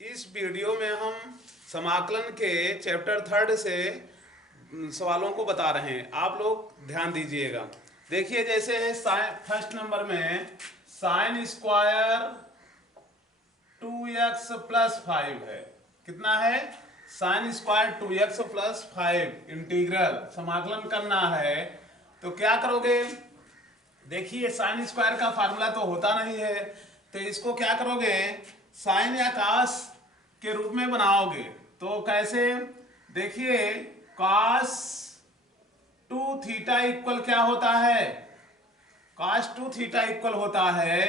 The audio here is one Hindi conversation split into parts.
इस वीडियो में हम समाकलन के चैप्टर थर्ड से सवालों को बता रहे हैं। आप लोग ध्यान दीजिएगा। देखिए, जैसे है फर्स्ट नंबर में साइन स्क्वायर 2x प्लस 5 है। कितना है? Sine square 2x plus 5 integral समाकलन करना है। तो क्या करोगे? देखिए, साइन स्क्वायर का फार्मूला तो होता नहीं है, तो इसको क्या करोगे? साइन या कास के रूप में बनाओगे। तो कैसे? देखिए, कास 2 थीटा इक्वल क्या होता है? कास 2 थीटा इक्वल होता है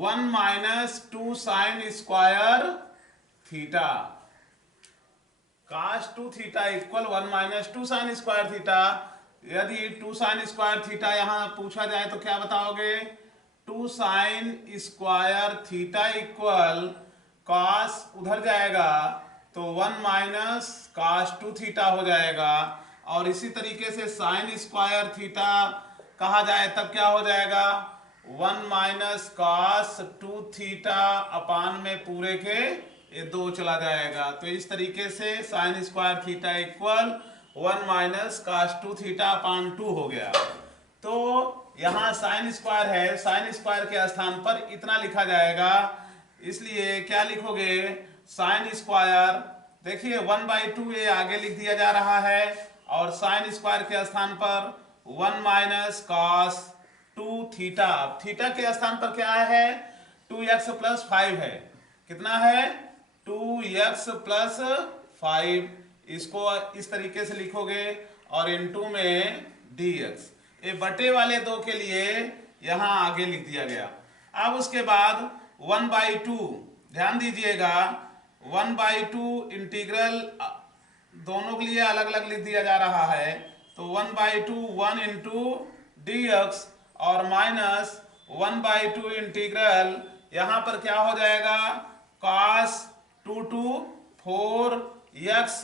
1 माइनस 2 साइन स्क्वायर थीटा। कास 2 theta equal 1 minus 2 sign square theta. यदि 2 साइन स्क्वायर थीटा यहां पूछा जाए तो क्या बताओगे? 2 साइन स्क्वायर थीटा इक्वल कास उधर जाएगा तो 1 माइनस कास 2 थीटा हो जाएगा। और इसी तरीके से साइन स्क्वायर थीटा कहा जाए तब क्या हो जाएगा? 1 माइनस कास 2 थीटा अपान में पूरे के ये 2 चला जाएगा। तो इस तरीके से sine square theta equal 1 minus cos 2 theta upon 2 हो गया। तो यहाँ साइन स्क्वायर है, साइन स्क्वायर के स्थान पर इतना लिखा जाएगा। इसलिए क्या लिखोगे? साइन स्क्वायर, देखिए 1/2 ये आगे लिख दिया जा रहा है, और साइन स्क्वायर के स्थान पर 1 माइनस कॉस 2 थीटा। अब थीटा के स्थान पर क्या है? 2x प्लस 5 है। कितना है? 2x plus 5। इसको इस तरीके से लिखोगे और इनटू में dx। ये बटे वाले 2 के लिए यहां आगे लिख दिया गया। अब उसके बाद 1/2, ध्यान दीजिएगा, 1/2 इंटीग्रल दोनों के लिए अलग अलग लिख दिया जा रहा है। तो 1/2 1 इंटू dx और माइनस 1/2 इंटीग्रल यहां पर क्या हो जाएगा? cos 2 टू 4x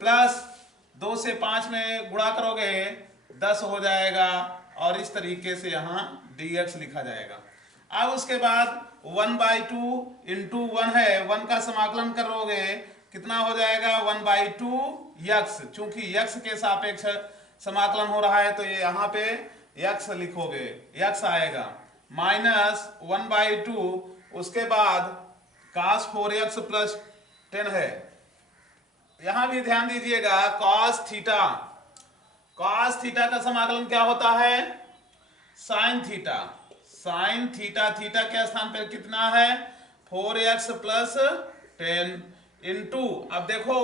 प्लस 2 से 5 में गुणा करोगे 10 हो जाएगा, और इस तरीके से यहाँ dx लिखा जाएगा। अब उसके बाद 1/2 इंटू 1 है, 1 का समाकलन करोगे कितना हो जाएगा? 1/2 x, चूंकि x के सापेक्ष समाकलन हो रहा है तो ये यहाँ पे x लिखोगे, x आएगा, माइनस 1/2। उसके बाद cos 4x प्लस 10 है। यहां भी ध्यान दीजिएगा, cos थीटा, cos थीटा का समाकलन क्या होता है? Sine theta. Sine theta, theta के स्थान पर कितना है? 4x प्लस 10 इंटू, अब देखो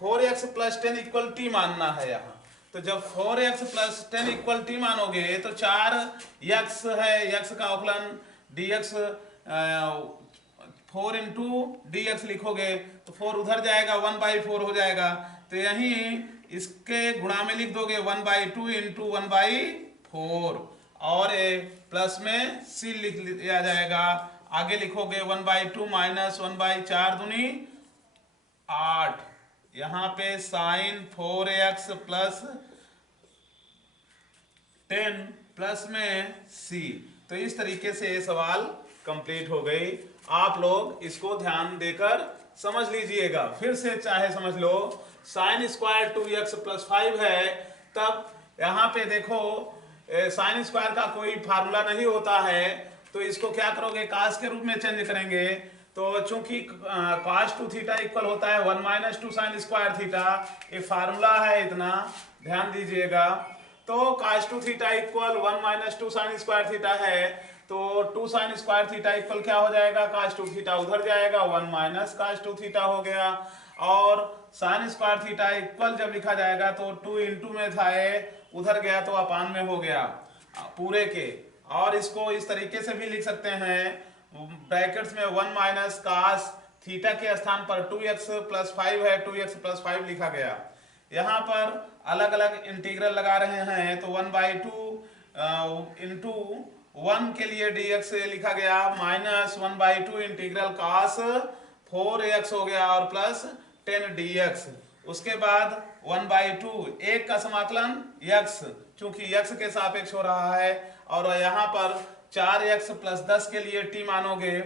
4x प्लस 10 इक्वल टी मानना है यहाँ। तो जब 4x प्लस 10 इक्वल टी मानोगे तो 4x है, x का अवकलन dx, 4 इंटू dx लिखोगे तो 4 उधर जाएगा, 1/4 हो जाएगा। तो यहीं इसके गुणा में लिख दोगे 1/2 इंटू 1/4, और प्लस में c लिख लिया जाएगा। आगे लिखोगे 1/2 माइनस 1/4 दूनी 8। यहाँ पे साइन 4x प्लस 10 प्लस में c। तो इस तरीके से ये सवाल कंप्लीट हो गई। आप लोग इसको ध्यान देकर समझ लीजिएगा। फिर से चाहे समझ लो, साइन स्क्वायर 2x प्लस 5 है, तब यहाँ पे देखो साइन स्क्वायर का कोई फार्मूला नहीं होता है, तो इसको क्या करोगे? कास के रूप में चेंज करेंगे। तो चूंकि cos 2 थीटा इक्वल होता है 1 माइनस 2 साइन स्क्वायर थीटा, ये फार्मूला है, इतना ध्यान दीजिएगा। तो cos 2 theta equal 1 minus 2 sign square theta है, तो 2 साइन स्क्वायर थीटा इक्वल क्या हो जाएगा? cos 2 थीटा उधर जाएगा, 1 माइनस cos 2 थीटा हो गया। और साइन स्क्वायर थीटा इक्वल जब लिखा जाएगा तो 2 इंटू में था, उधर गया तो अपान में हो गया पूरे के। और इसको इस तरीके से भी लिख सकते हैं, ब्रैकेट्स में 1 माइनस कास थीटा के स्थान पर 2x प्लस 5 है, 2x प्लस 5 लिखा गया। यहाँ पर अलग अलग इंटीग्रल लगा रहे हैं, तो 1/2 इंटू 1 के लिए dx लिखा गया, माइनस 1/2 इंटीग्रल कास 4x हो गया, और प्लस 10 dx। उसके बाद 1/2 एक का समाकलन x, चूंकि x के सापेक्ष हो रहा है, और यहाँ पर 4x प्लस 10 के लिए t मानोगे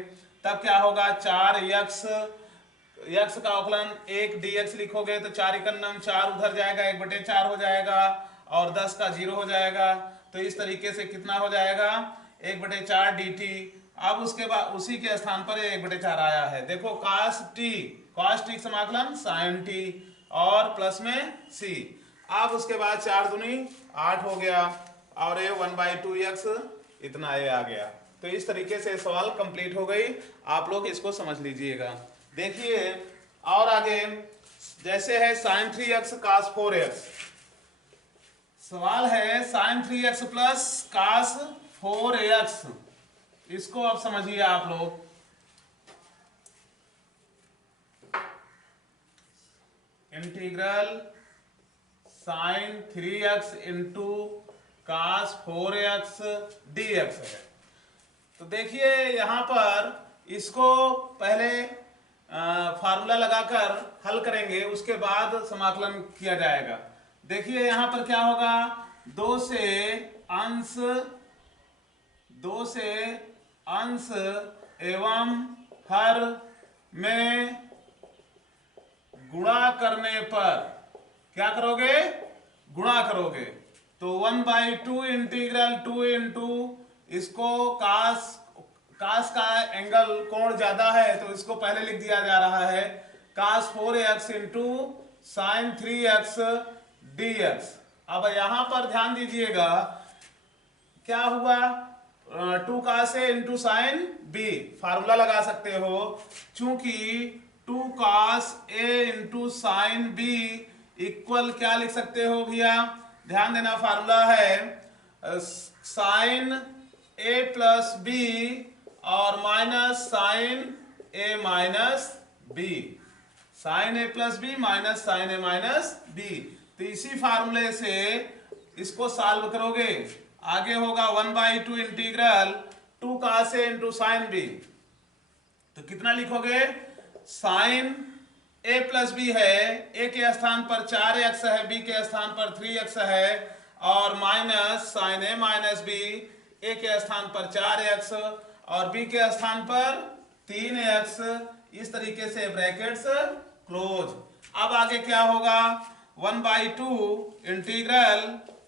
तब क्या होगा? 4x एक्स का अवकलन 1 dx लिखोगे तो 4 एकन्नम 4 उधर जाएगा, 1/4 हो जाएगा और 10 का 0 हो जाएगा। तो इस तरीके से कितना हो जाएगा 1/4 dt। अब उसके बाद उसी के स्थान पर 1/4 आया है। देखो cos t का समाकलन sin t और प्लस में c। अब उसके बाद 4 दूनी 8 हो गया और ये 1/2x इतना ये आ गया। तो इस तरीके से सवाल कंप्लीट हो गई। आप लोग इसको समझ लीजिएगा। देखिए और आगे जैसे है sin 3x cos 4x। सवाल है sin 3x plus cos 4x। इसको अब समझिए आप लोग। Integral sin 3x into cos 4x dx है। तो देखिए यहां पर इसको पहले फार्मूला लगाकर हल करेंगे, उसके बाद समाकलन किया जाएगा। देखिए यहां पर क्या होगा, 2 से अंश एवं हर में गुणा करने पर क्या करोगे, गुणा करोगे। तो 1/2 इंटीग्रल 2 इंटू इसको कास का एंगल कोण ज्यादा है तो इसको पहले लिख दिया जा रहा है cos 4x into sine 3x dx। अब यहां पर ध्यान दीजिएगा क्या हुआ, 2 cos a into sine b formula लगा सकते हो। चूंकि 2 cos a into sine b equal क्या लिख सकते हो भैया, ध्यान देना फार्मूला है साइन a प्लस b और minus sine a minus b, sine a plus b minus sine a minus b। तो इसी फार्मूले से इसको सॉल्व करोगे, आगे होगा 1/2 integral 2 cos a into sine b। तो कितना लिखोगे, साइन a प्लस बी है, a के स्थान पर 4x है, b के स्थान पर 3x है और minus sine a minus b, a के स्थान पर 4x और b के स्थान पर 3x। इस तरीके से ब्रैकेट्स क्लोज। अब आगे क्या होगा, 1/2 integral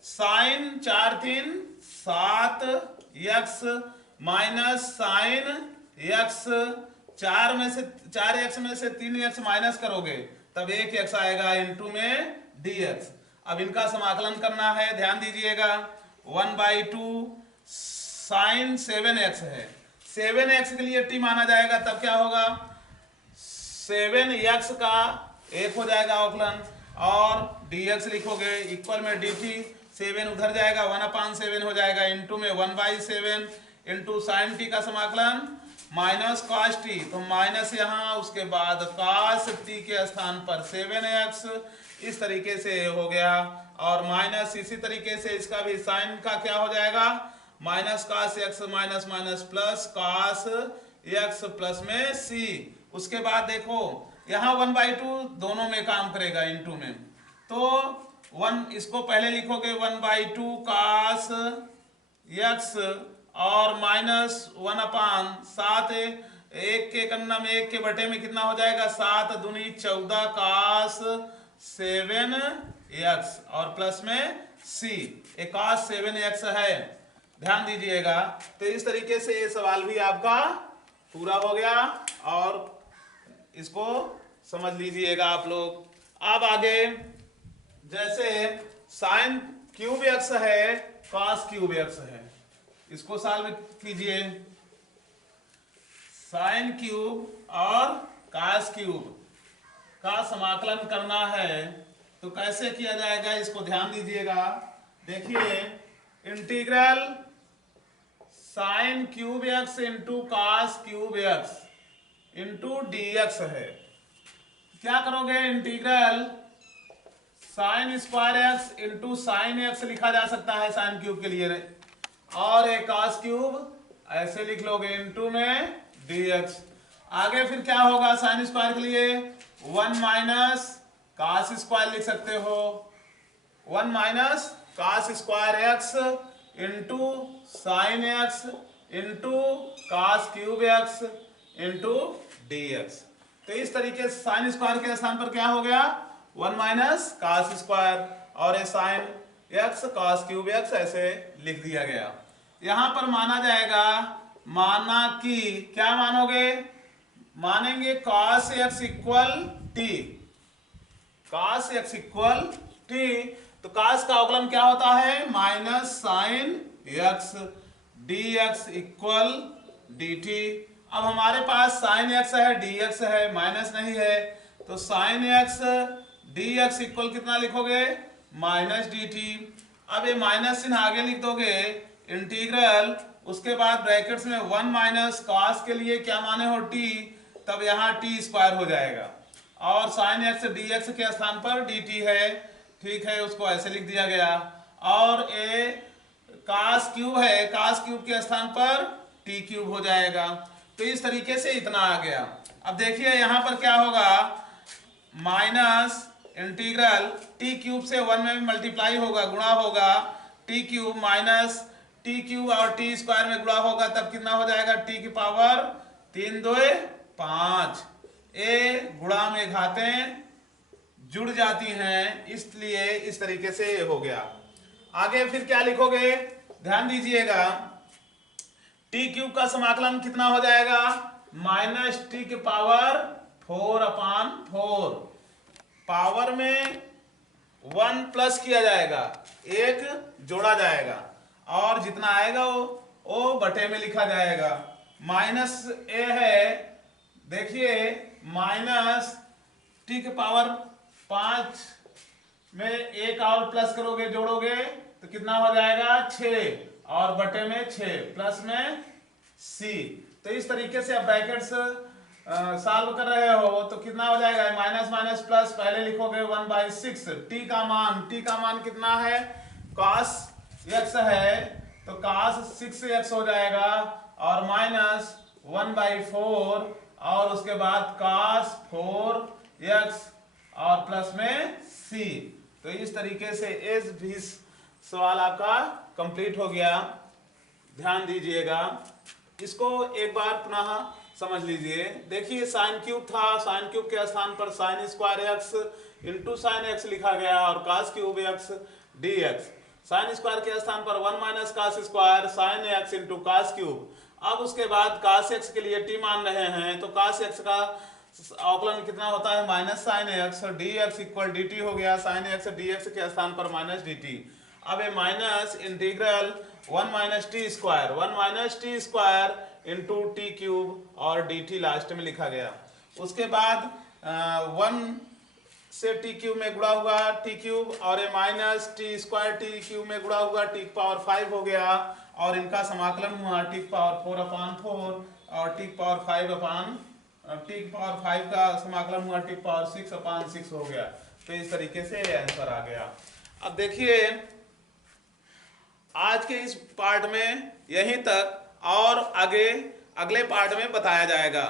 sine 4 3 7x minus sine x, 4x में से 3x माइनस करोगे तब 1x आएगा इंटू में dx। अब इनका समाकलन करना है, ध्यान दीजिएगा। 1/2 साइन 7x है, 7x के लिए t माना जाएगा तब क्या होगा, 7x का 1 हो जाएगा अवकलन और dx लिखोगे इक्वल में dt, 7 उधर जाएगा 1/7 हो जाएगा इंटू में 1/7 इंटू साइन t का समाकलन माइनस cos t, तो माइनस यहाँ उसके बाद cos t के स्थान पर 7x। इस तरीके से हो गया और माइनस इसी तरीके से इसका भी साइन का क्या हो जाएगा, minus cos x minus minus plus cos x plus में c। उसके बाद देखो यहाँ 1/2 दोनों में काम करेगा इंटू में, तो 1 इसको पहले लिखोगे 1/2 cos x और माइनस 1/7, 1 के कन्ना में 1 के बटे में कितना हो जाएगा 7 दूनी 14 cos 7x और प्लस में c, एक cos 7x है, ध्यान दीजिएगा। तो इस तरीके से ये सवाल भी आपका पूरा हो गया और इसको समझ लीजिएगा आप लोग। अब आगे जैसे साइन क्यूब x है cos क्यूब x है, इसको सॉल्व कीजिए। साइन क्यूब और cos क्यूब का समाकलन करना है तो कैसे किया जाएगा, इसको ध्यान दीजिएगा। देखिए integral sine cube x into cos cube x into dx है। क्या करोगे, integral sine square x into sine x लिखा जा सकता है साइन क्यूब के लिए, और एक cos क्यूब ऐसे लिख लोगे इंटू में dx। आगे फिर क्या होगा, साइन स्क्वायर के लिए 1 माइनस cos स्क्वायर लिख सकते हो, 1 minus cos square x into sine x into cos cube x into dx। तो इस तरीके से साइन स्क्वायर के स्थान पर क्या हो गया, 1 माइनस कॉस स्क्वायर, और ये sine x cos cube x ऐसे लिख दिया गया। यहां पर माना जाएगा, माना कि क्या मानोगे, मानेंगे cos x equal T, cos x equal T. तो cos का अवकलन क्या होता है, minus sine x dx equal dt। अब हमारे पास साइन x है dx है, माइनस नहीं है, तो साइन x dx इक्वल कितना लिखोगे, माइनस dt। अब ये माइनस चिन्ह आगे लिख दोगे, इंटीग्रल, उसके बाद ब्रैकेट्स में 1 माइनस कॉस के लिए क्या माने हो t, तब यहाँ टी स्क्वायर हो जाएगा, और साइन एक्स dx के स्थान पर dt है, ठीक है, उसको ऐसे लिख दिया गया। और ए cos क्यूब है, cos क्यूब के स्थान पर t क्यूब हो जाएगा। तो इस तरीके से इतना आ गया। अब देखिए यहाँ पर क्या होगा, माइनस इंटीग्रल टी क्यूब से 1 में भी मल्टीप्लाई होगा, गुणा होगा, T cube minus T cube और टी स्क्वायर में गुणा होगा, तब कितना हो जाएगा, टी की पावर 3 2 5। ए गुणा में घातें जुड़ जाती हैं, इसलिए इस तरीके से ये हो गया। आगे फिर क्या लिखोगे, ध्यान दीजिएगा, टी क्यूब का समाकलन कितना हो जाएगा, माइनस टी की पावर 4/4, पावर में 1 प्लस किया जाएगा, एक जोड़ा जाएगा, और जितना आएगा वो बटे में लिखा जाएगा। माइनस ए है, देखिए माइनस टी के पावर 5 में एक और प्लस करोगे, जोड़ोगे, तो कितना हो जाएगा 6, और बटे में 6 प्लस में सी। तो इस तरीके से आप ब्रैकेट्स सॉल्व कर रहे हो तो कितना हो जाएगा, माइनस माइनस प्लस, पहले लिखोगे 1/6। टी का मान कितना है, cos x है, तो cos 6x हो जाएगा, और माइनस 1/4, और उसके बाद cos 4x, और प्लस में c। तो इस तरीके से इस भी सवाल आपका कंप्लीट हो गया। ध्यान दीजिएगा, इसको एक बार पुनः समझ लीजिए। देखिए साइन क्यूब था, साइन क्यूब के स्थान पर sine square x into sine x लिखा गया, और cos cube x dx। Sign square के स्थान पर 1 minus cos square sine x into cos cube. अब उसके बाद cos x के लिए t मान रहे हैं, तो cos x का अवकलन कितना होता है, minus sine x dx equal dt हो गया, साइन एक्स dx के स्थान पर माइनस dt। अब ये minus integral 1 minus T square into T cube, और dt लास्ट में लिखा गया। उसके बाद 1 से टी क्यूब में गुणा हुआ टी क्यूब, और ये minus T square T cube में गुणा हुआ टी पावर 5 हो गया, और इनका समाकलन हुआ टी पावर 4/4, और टी पावर 5 का समाकलन हुआ टी पावर 6/6 हो गया। तो इस तरीके से आंसर आ गया। अब देखिए आज के इस पार्ट में यहीं तक, और आगे अगले पार्ट में बताया जाएगा।